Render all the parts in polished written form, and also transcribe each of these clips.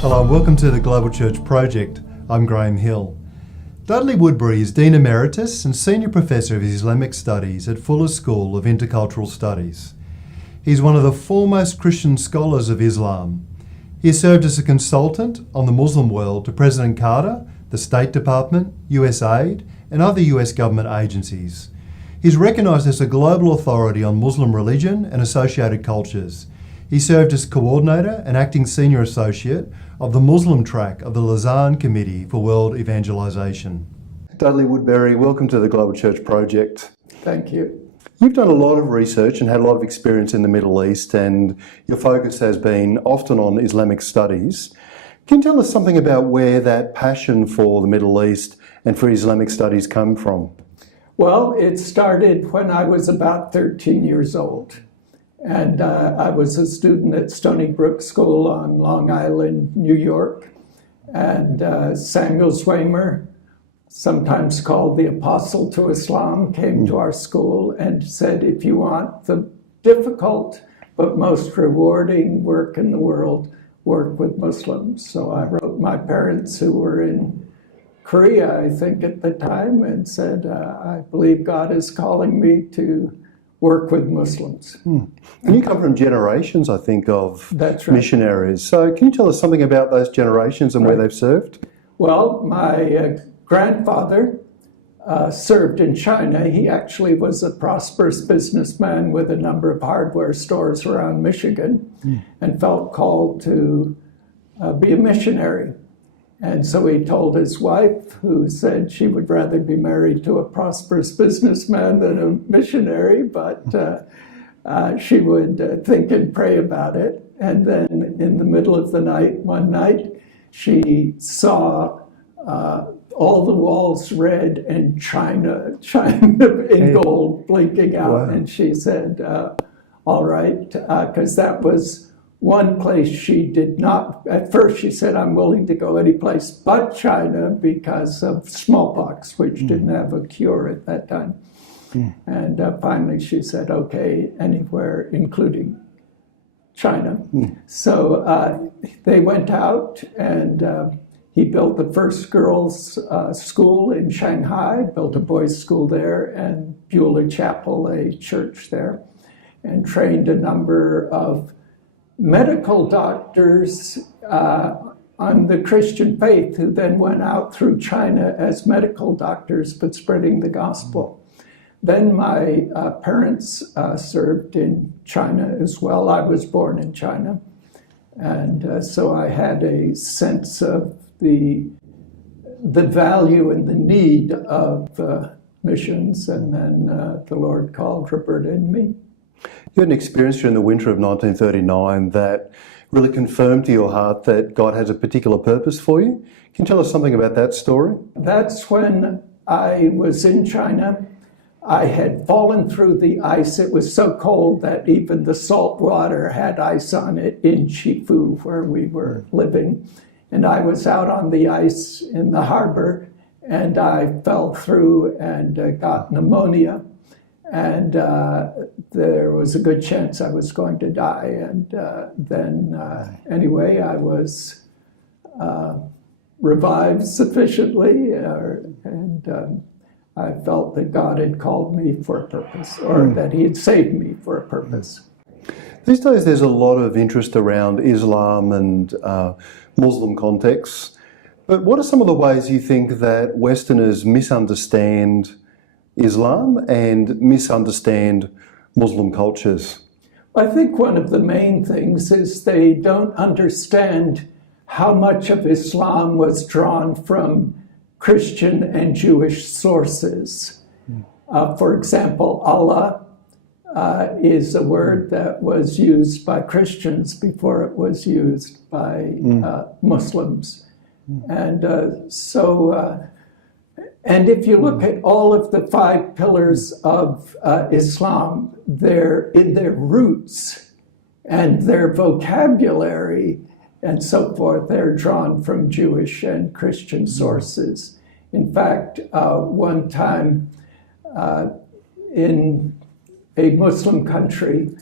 Hello and welcome to the Global Church Project. I'm Graham Hill. Dudley Woodberry is Dean Emeritus and Senior Professor of Islamic Studies at Fuller School of Intercultural Studies. He's one of the foremost Christian scholars of Islam. He has served as a consultant on the Muslim world to President Carter, the State Department, USAID and other US government agencies. He's recognised as a global authority on Muslim religion and associated cultures. He served as coordinator and acting senior associate of the Muslim track of the Lausanne Committee for World Evangelization. Dudley Woodberry, welcome to the Global Church Project. Thank you. You've done a lot of research and had a lot of experience in the Middle East, and your focus has been often on Islamic studies. Can you tell us something about where that passion for the Middle East and for Islamic studies come from? Well, it started when I was about 13 years old. And I was a student at Stony Brook School on Long Island, New York. And Samuel Zwemer, sometimes called the Apostle to Islam, came to our school and said, if you want the difficult but most rewarding work in the world, work with Muslims. So I wrote my parents, who were in Korea, I think at the time, and said, I believe God is calling me to work with Muslims. And you come from generations, I think, of That's right. missionaries. So can you tell us something about those generations and where they've served? Well, my grandfather served in China. He actually was a prosperous businessman with a number of hardware stores around Michigan and felt called to be a missionary. And so he told his wife, who said she would rather be married to a prosperous businessman than a missionary, but she would think and pray about it. And then in the middle of the night, one night, she saw all the walls red and China in gold blinking out. Wow. And she said, all right, because that was one place she did not, at first she said, I'm willing to go any place but China because of smallpox, which didn't have a cure at that time. And finally she said, okay, anywhere, including China. So they went out, and he built the first girls' school in Shanghai, built a boys' school there, and Beulah Chapel, a church there, and trained a number of medical doctors on the Christian faith, who then went out through China as medical doctors, but spreading the gospel. Then my parents served in China as well. I was born in China. And so I had a sense of the value and the need of missions. And then the Lord called Roberta and me. You had an experience during the winter of 1939 that really confirmed to your heart that God has a particular purpose for you. Can you tell us something about that story? That's when I was in China. I had fallen through the ice. It was so cold that even the salt water had ice on it in Chifu, where we were living. And I was out on the ice in the harbor, and I fell through and got pneumonia. And there was a good chance I was going to die. And then anyway, I was revived sufficiently, and I felt that God had called me for a purpose, or that he had saved me for a purpose. These days there's a lot of interest around Islam and Muslim contexts. But what are some of the ways you think that Westerners misunderstand Islam and misunderstand Muslim cultures? I think one of the main things is they don't understand how much of Islam was drawn from Christian and Jewish sources. For example, Allah is a word that was used by Christians before it was used by Muslims. And and if you look at all of the 5 pillars of Islam, they're in their roots and their vocabulary and so forth, they're drawn from Jewish and Christian sources. In fact, one time in a Muslim country,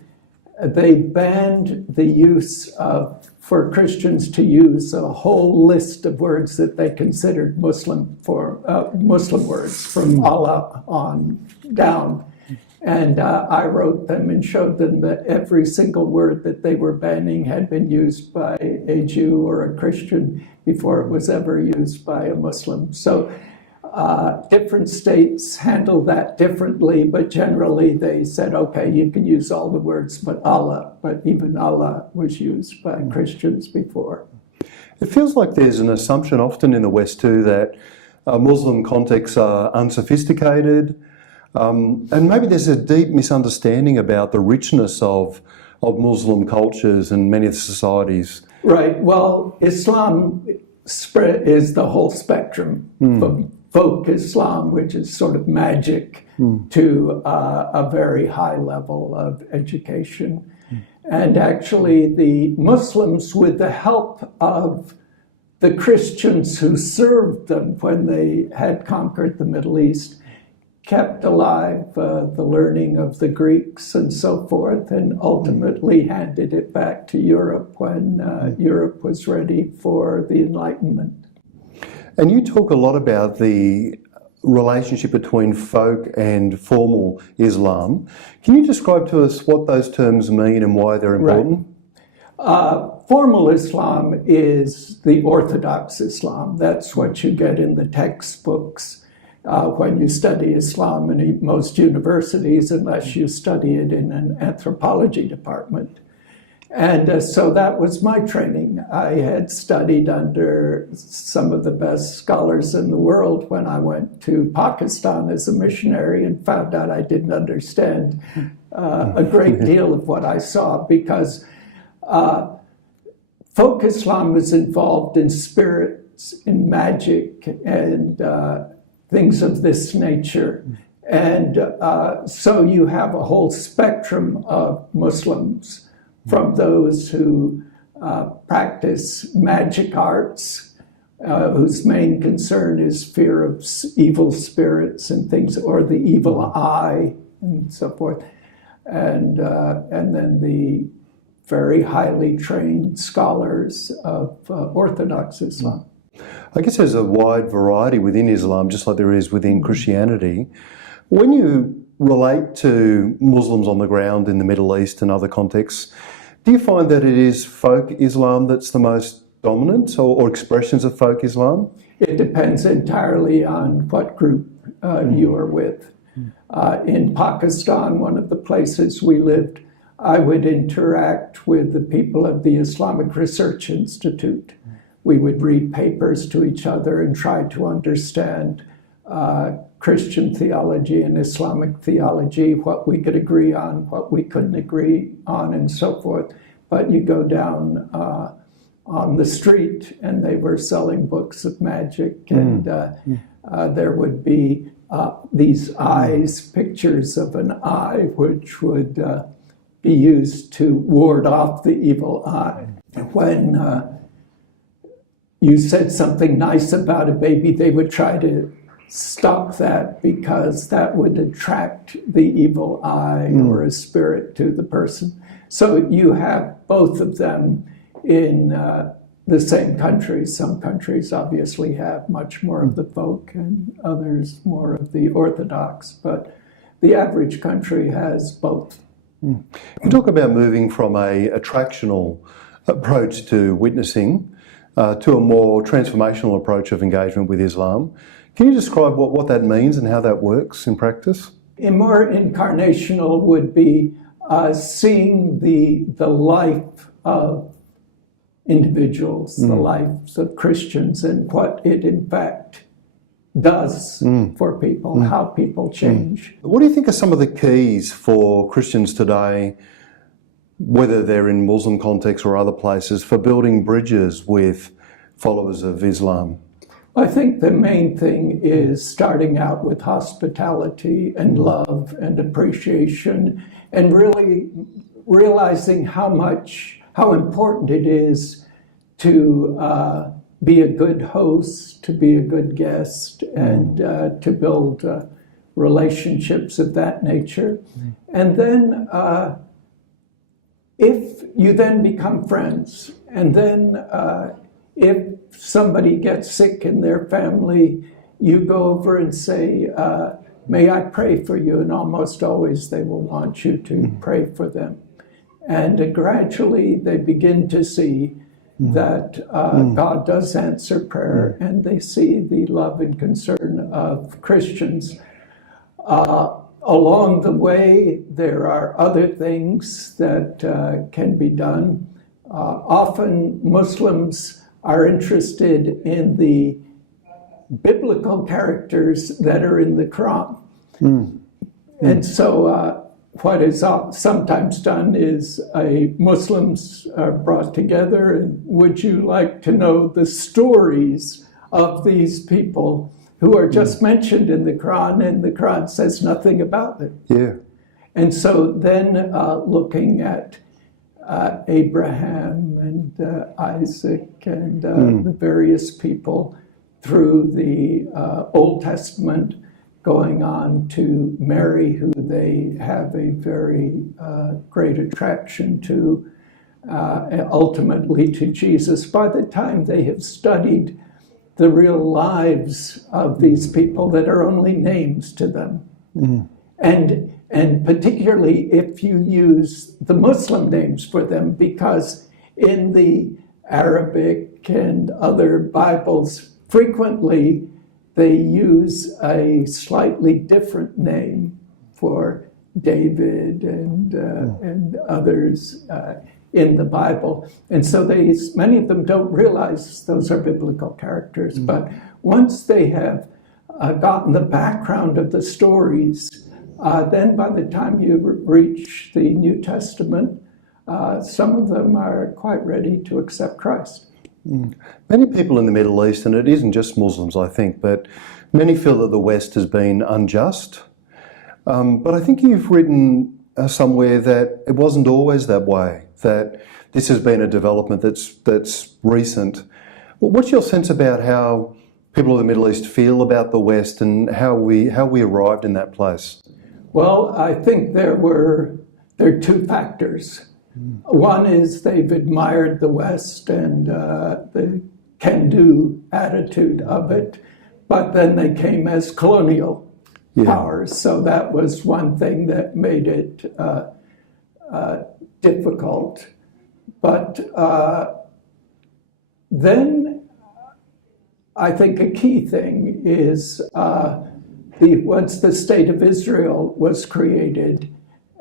they banned the use of, for Christians to use a whole list of words that they considered Muslim words from Allah on down. And I wrote them and showed them that every single word that they were banning had been used by a Jew or a Christian before it was ever used by a Muslim. So different states handle that differently, but generally they said, okay, you can use all the words but Allah, but even Allah was used by Christians before. It feels like there's an assumption often in the West too that Muslim contexts are unsophisticated, and maybe there's a deep misunderstanding about the richness of Muslim cultures and many of the societies. Right. Well, Islam is the whole spectrum from folk Islam, which is sort of magic, to a very high level of education. And actually the Muslims, with the help of the Christians who served them when they had conquered the Middle East, kept alive the learning of the Greeks and so forth, and ultimately handed it back to Europe when Europe was ready for the Enlightenment. And you talk a lot about the relationship between folk and formal Islam. Can you describe to us what those terms mean and why they're important? Right. Formal Islam is the Orthodox Islam. That's what you get in the textbooks when you study Islam in most universities, unless you study it in an anthropology department. And so that was my training. I had studied under some of the best scholars in the world when I went to Pakistan as a missionary and found out I didn't understand a great deal of what I saw, because folk Islam was involved in spirits, in magic, and things of this nature. And so you have a whole spectrum of Muslims, from those who practice magic arts, whose main concern is fear of evil spirits and things, or the evil eye and so forth. And then the very highly trained scholars of Orthodox Islam. I guess there's a wide variety within Islam, just like there is within Christianity. When you relate to Muslims on the ground in the Middle East and other contexts, do you find that it is folk Islam that's the most dominant, or expressions of folk Islam? It depends entirely on what group you are with. In Pakistan, one of the places we lived, I would interact with the people of the Islamic Research Institute. We would read papers to each other and try to understand Christian theology and Islamic theology, what we could agree on, what we couldn't agree on, and so forth. But you go down on the street and they were selling books of magic, and there would be these eyes, pictures of an eye, which would be used to ward off the evil eye. When you said something nice about a baby, they would try to stop that, because that would attract the evil eye or a spirit to the person. So you have both of them in the same country. Some countries obviously have much more of the folk and others more of the Orthodox, but the average country has both. You talk about moving from a attractional approach to witnessing to a more transformational approach of engagement with Islam. Can you describe what that means and how that works in practice? More incarnational would be seeing the life of individuals, the lives of Christians, and what it in fact does for people, how people change. What do you think are some of the keys for Christians today, whether they're in Muslim contexts or other places, for building bridges with followers of Islam? I think the main thing is starting out with hospitality and love and appreciation, and really realizing how important it is to be a good host, to be a good guest, and to build relationships of that nature. And then if you then become friends, and then if somebody gets sick in their family, you go over and say, may I pray for you? And almost always they will want you to pray for them. And gradually they begin to see that God does answer prayer, and they see the love and concern of Christians. Along the way, there are other things that can be done. Often Muslims are interested in the biblical characters that are in the Quran. And so what is sometimes done is Muslims are brought together, and would you like to know the stories of these people who are just mentioned in the Quran, and the Quran says nothing about it. Yeah. And so then looking at Abraham and Isaac and the various people through the Old Testament, going on to Mary, who they have a very great attraction to, ultimately to Jesus. By the time they have studied the real lives of these people that are only names to them. And particularly if you use the Muslim names for them, because in the Arabic and other Bibles, frequently they use a slightly different name for David and others in the Bible. And so many of them don't realize those are biblical characters. But once they have gotten the background of the stories, then by the time you reach the New Testament, some of them are quite ready to accept Christ. Many people in the Middle East, and it isn't just Muslims, I think, but many feel that the West has been unjust. But I think you've written somewhere that it wasn't always that way, that this has been a development that's recent. Well, what's your sense about how people of the Middle East feel about the West and how we arrived in that place? Well, I think there are two factors. One is they've admired the West and the can-do attitude of it, but then they came as colonial powers, so that was one thing that made it difficult. But then I think a key thing is once the State of Israel was created,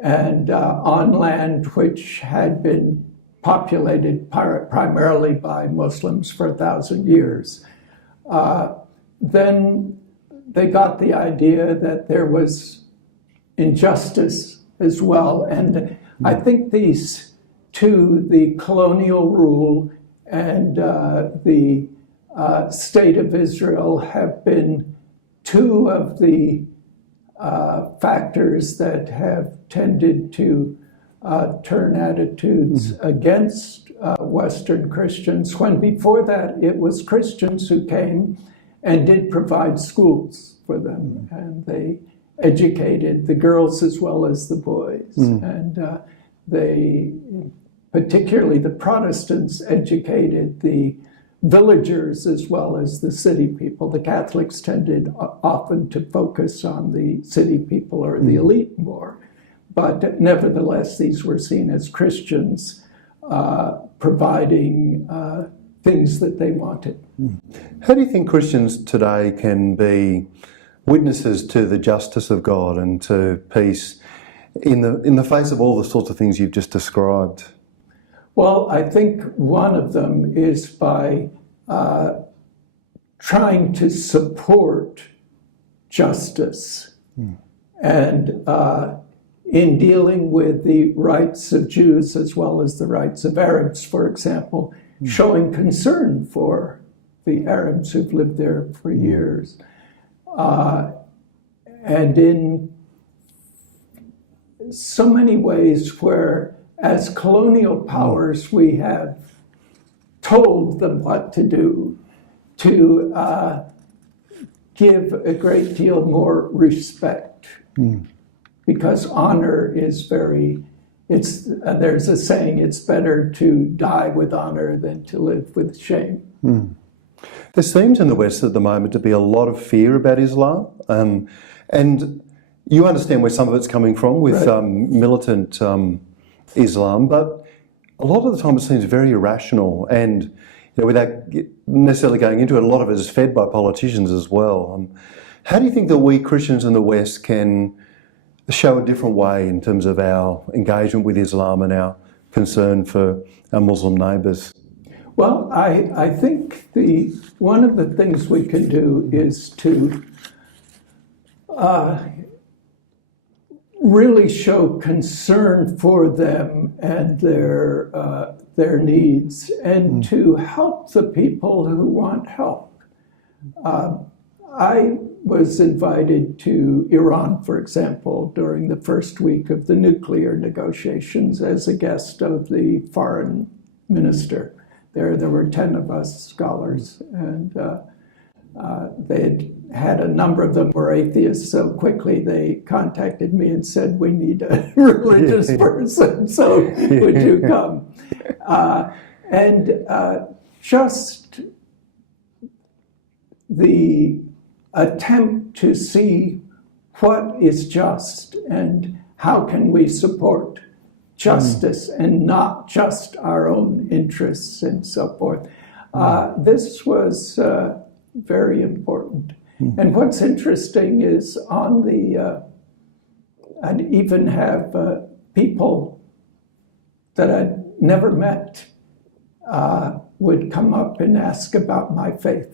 and on land which had been populated primarily by Muslims for 1,000 years. Then they got the idea that there was injustice as well. And I think these two, the colonial rule and the State of Israel, have been two of the factors that have tended to turn attitudes against Western Christians, when before that it was Christians who came and did provide schools for them, and they educated the girls as well as the boys. And they, particularly the Protestants, educated the villagers as well as the city people. The Catholics tended often to focus on the city people or the elite more. But nevertheless, these were seen as Christians providing things that they wanted. How do you think Christians today can be witnesses to the justice of God and to peace in the face of all the sorts of things you've just described? Well, I think one of them is by trying to support justice and in dealing with the rights of Jews as well as the rights of Arabs, for example, showing concern for the Arabs who've lived there for years. And in so many ways where, as colonial powers, we have told them what to do, to give a great deal more respect, because honor is very there's a saying, it's better to die with honor than to live with shame. There seems in the West at the moment to be a lot of fear about Islam, and you understand where some of it's coming from with Right. militant Islam, but a lot of the time it seems very irrational, and without necessarily going into it, a lot of it is fed by politicians as well. How do you think that we Christians in the West can show a different way in terms of our engagement with Islam and our concern for our Muslim neighbours? Well, I think one of the things we can do is to really show concern for them and their needs, and to help the people who want help. I was invited to Iran, for example, during the first week of the nuclear negotiations as a guest of the foreign minister. There were 10 of us scholars, and they had a number of them were atheists, so quickly they contacted me and said, we need a religious person, so would you come? Just the attempt to see what is just and how can we support justice and not just our own interests and so forth. This was very important. And what's interesting is I'd even have people that I'd never met would come up and ask about my faith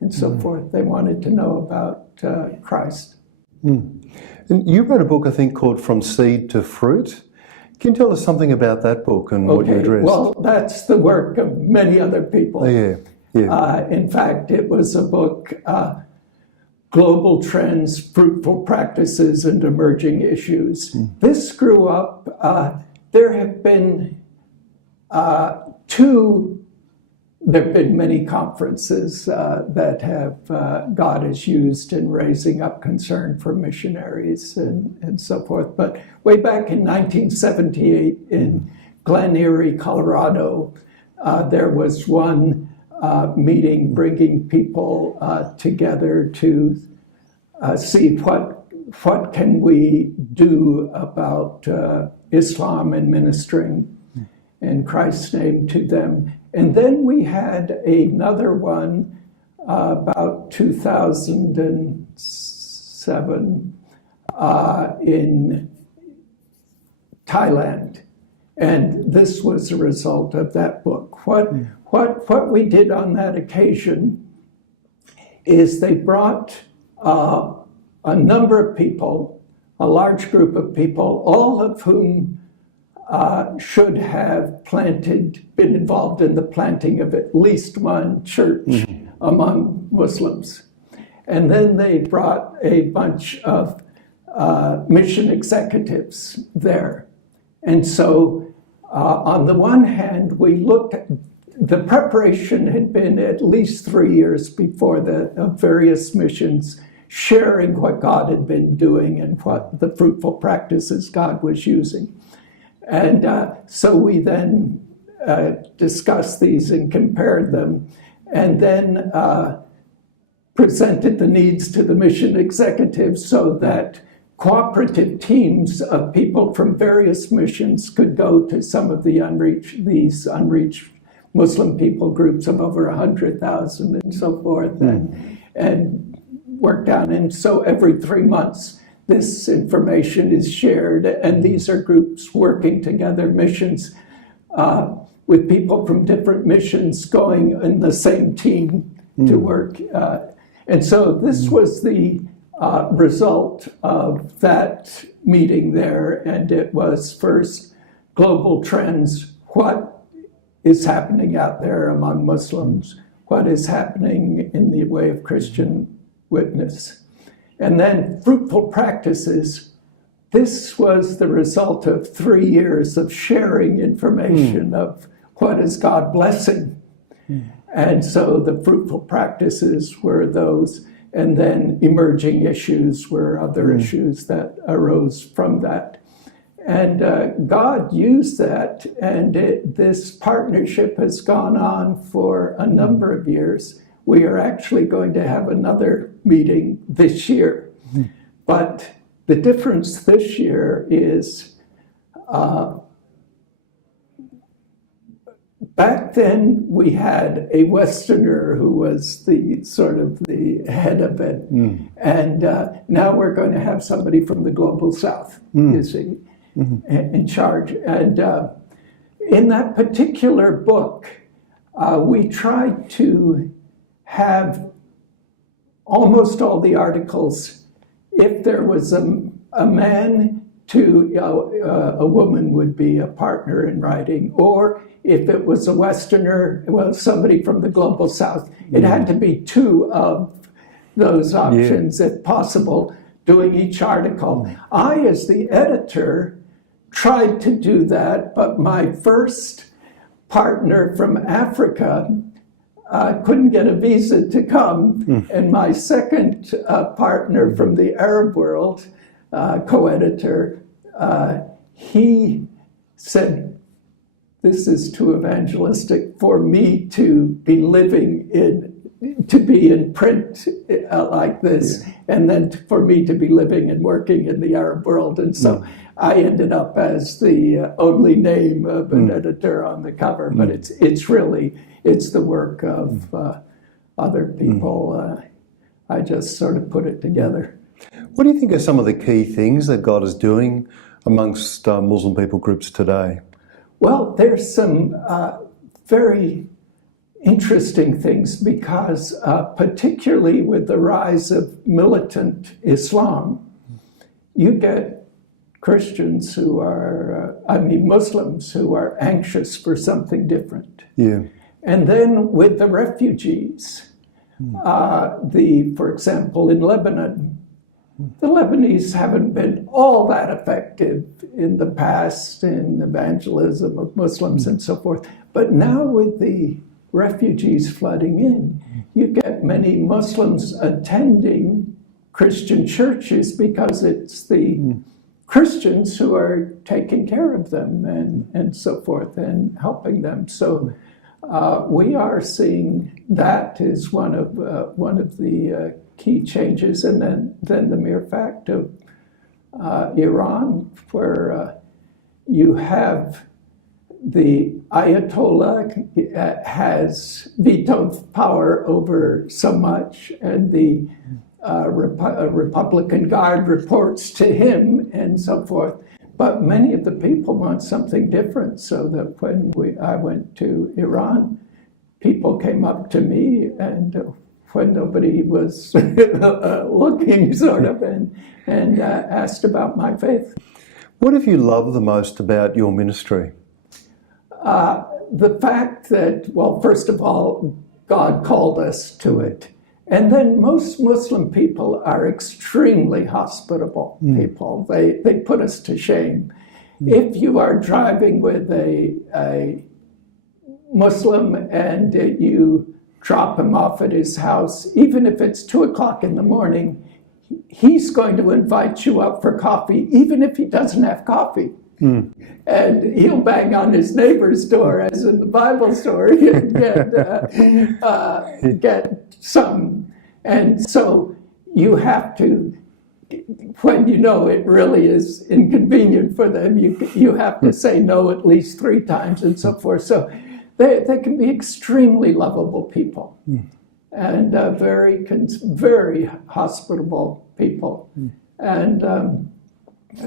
and so forth. They wanted to know about Christ. And you wrote a book, I think, called From Seed to Fruit. Can you tell us something about that book and what you addressed? Well, that's the work of many other people. Yeah. In fact, it was a book, Global Trends, Fruitful Practices, and Emerging Issues. This grew up, there have been many conferences that God has used in raising up concern for missionaries and so forth. But way back in 1978 in Glen Erie, Colorado, there was one meeting bringing people together to see what can we do about Islam and ministering in Christ's name to them. And then we had another one about 2007 in Thailand. And this was a result of that book. What we did on that occasion is they brought a number of people, a large group of people, all of whom should have been involved in the planting of at least one church among Muslims. And then they brought a bunch of mission executives there. And so on the one hand, we looked at the preparation had been at least 3 years before of various missions sharing what God had been doing and what the fruitful practices God was using. And so we then discussed these and compared them, and then presented the needs to the mission executives so that cooperative teams of people from various missions could go to some of these unreached Muslim people groups of over 100,000 and so forth, and work down. And so every 3 months, this information is shared, and these are groups working together, missions, with people from different missions going in the same team to work. And so this was the result of that meeting there, and it was first global trends, what is happening out there among Muslims, what is happening in the way of Christian witness. And then fruitful practices. This was the result of 3 years of sharing information of what is God blessing. And so the fruitful practices were those, and then emerging issues were other issues that arose from that. And God used that, and this partnership has gone on for a number of years. We are actually going to have another meeting this year. But the difference this year is back then we had a Westerner who was the sort of the head of it. And now we're going to have somebody from the Global South, you see, in charge. And in that particular book, we tried to have almost all the articles, if there was a man to, a woman would be a partner in writing, or if it was a Westerner, well, somebody from the Global South. It had to be two of those options, if possible, doing each article. I, as the editor, tried to do that, but my first partner from Africa couldn't get a visa to come, and my second partner from the Arab world, co-editor, he said, this is too evangelistic for me to be living to be in print like this, and then for me to be living and working in the Arab world. And so I ended up as the only name of an editor on the cover, but it's really the work of other people. I just sort of put it together. What do you think are some of the key things that God is doing amongst Muslim people groups today? Well, there's some very interesting things because particularly with the rise of militant Islam, you get Christians who are, Muslims who are anxious for something different. Yeah. And then with the refugees, for example, in Lebanon, the Lebanese haven't been all that effective in the past in evangelism of Muslims and so forth. But now with the refugees flooding in, you get many Muslims attending Christian churches because it's the Christians who are taking care of them and so forth and helping them. So we are seeing that is one of the key changes, and then the mere fact of Iran, where you have the Ayatollah has vetoed power over so much, and the Republican Guard reports to him and so forth. But many of the people want something different, so that when I went to Iran, people came up to me and when nobody was looking, sort of, and asked about my faith. What have you loved the most about your ministry? The fact that, well, first of all, God called us to it. And then most Muslim people are extremely hospitable people. They put us to shame. If you are driving with a Muslim and you drop him off at his house, even if it's 2:00 in the morning, he's going to invite you up for coffee, even if he doesn't have coffee. And he'll bang on his neighbor's door, as in the Bible story, and get some. And so you have to, when you know it really is inconvenient for them, you have to say no at least 3 times and so forth. So they can be extremely lovable people and very hospitable people. And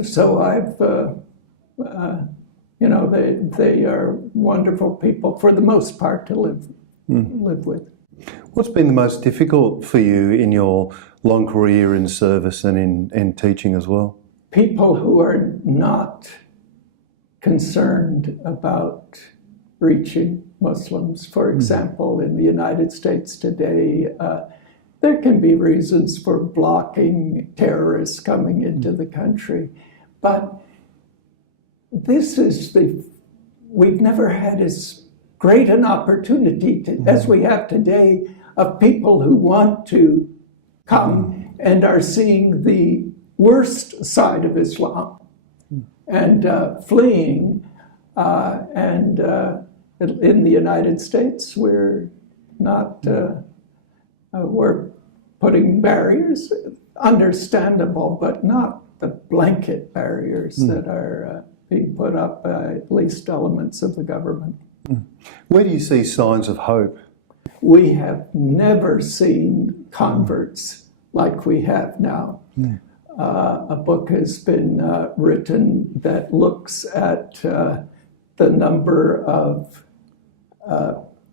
so I've, they are wonderful people for the most part to live with. What's been the most difficult for you in your long career in service and in teaching as well? People who are not concerned about reaching Muslims. For example, in the United States today, there can be reasons for blocking terrorists coming into the country. But we've never had as great an opportunity as we have today of people who want to come and are seeing the worst side of Islam and fleeing. And in the United States, we're not, we're putting barriers, understandable, but not the blanket barriers that are being put up by at least elements of the government. Where do you see signs of hope? We have never seen converts like we have now. A book has been written that looks at the number of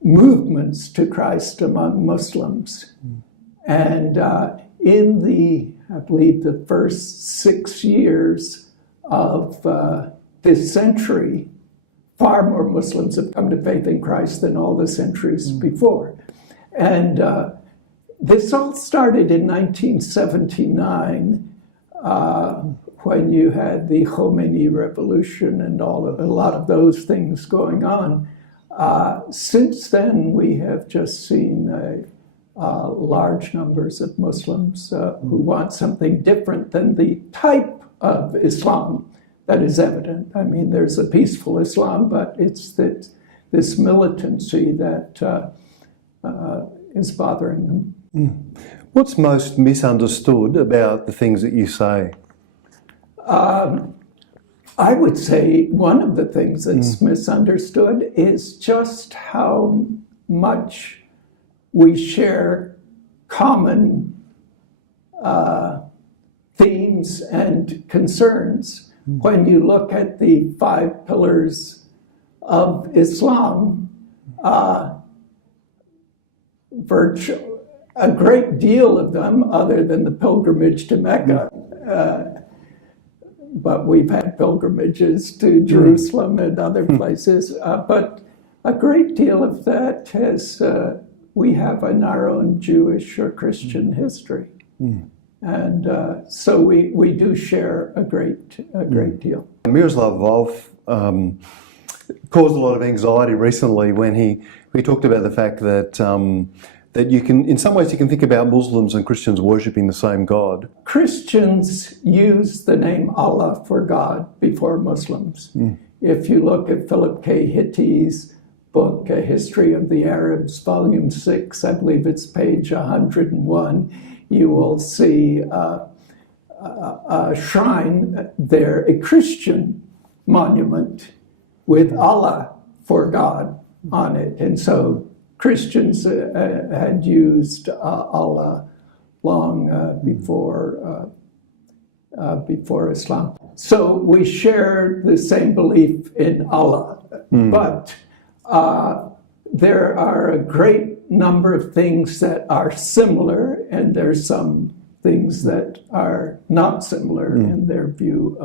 movements to Christ among Muslims. And in I believe, the first 6 years of this century, far more Muslims have come to faith in Christ than all the centuries before. And this all started in 1979 when you had the Khomeini revolution and a lot of those things going on. Since then, we have just seen large numbers of Muslims who want something different than the type of Islam that is evident. I mean, there's a peaceful Islam, but it's this militancy that is bothering them. What's most misunderstood about the things that you say? I would say one of the things that's misunderstood is just how much we share common themes and concerns. When you look at the 5 pillars of Islam, a great deal of them, other than the pilgrimage to Mecca, but we've had pilgrimages to Jerusalem and other places, but a great deal of that we have in our own Jewish or Christian history. And so we do share a great deal. Miroslav Volf caused a lot of anxiety recently when he talked about the fact that that you can, in some ways, you can think about Muslims and Christians worshipping the same God. Christians use the name Allah for God before Muslims. If you look at Philip K. Hitti's book, A History of the Arabs, Volume 6, I believe it's page 101, you will see a shrine there, a Christian monument with Allah for God on it. And so Christians had used Allah long before Islam. So we share the same belief in Allah, but there are a great number of things that are similar, and there's some things that are not similar in their view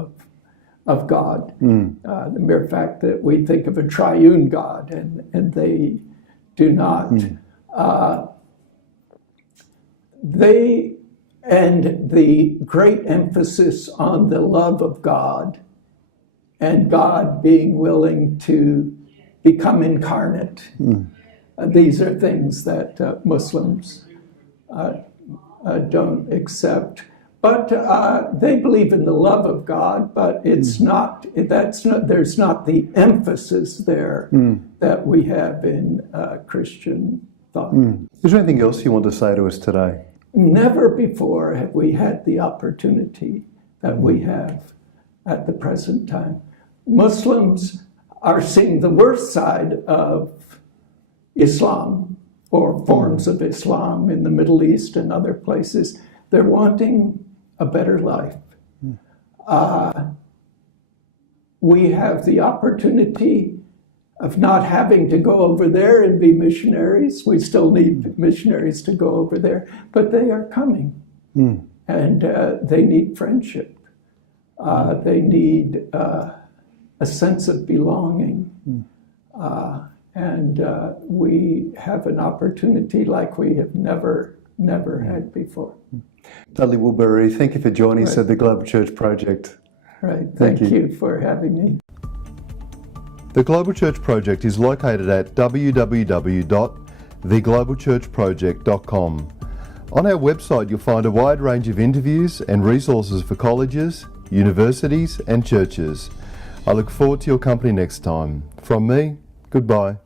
of God. The mere fact that we think of a triune God and they do not. And the great emphasis on the love of God and God being willing to become incarnate. These are things that Muslims don't accept. But they believe in the love of God, but there's not the emphasis there that we have in Christian thought. Is there anything else you want to say to us today? Never before have we had the opportunity that we have at the present time. Muslims are seeing the worst side of Islam or forms of Islam in the Middle East and other places. They're wanting a better life. We have the opportunity of not having to go over there and be missionaries. We still need missionaries to go over there, but they are coming. And they need friendship. They need a sense of belonging. And we have an opportunity like we have never had before. Dudley Woodberry, thank you for joining us at the Global Church Project. Right, thank you for having me. The Global Church Project is located at www.theglobalchurchproject.com. On our website you'll find a wide range of interviews and resources for colleges, universities and churches. I look forward to your company next time. From me, goodbye.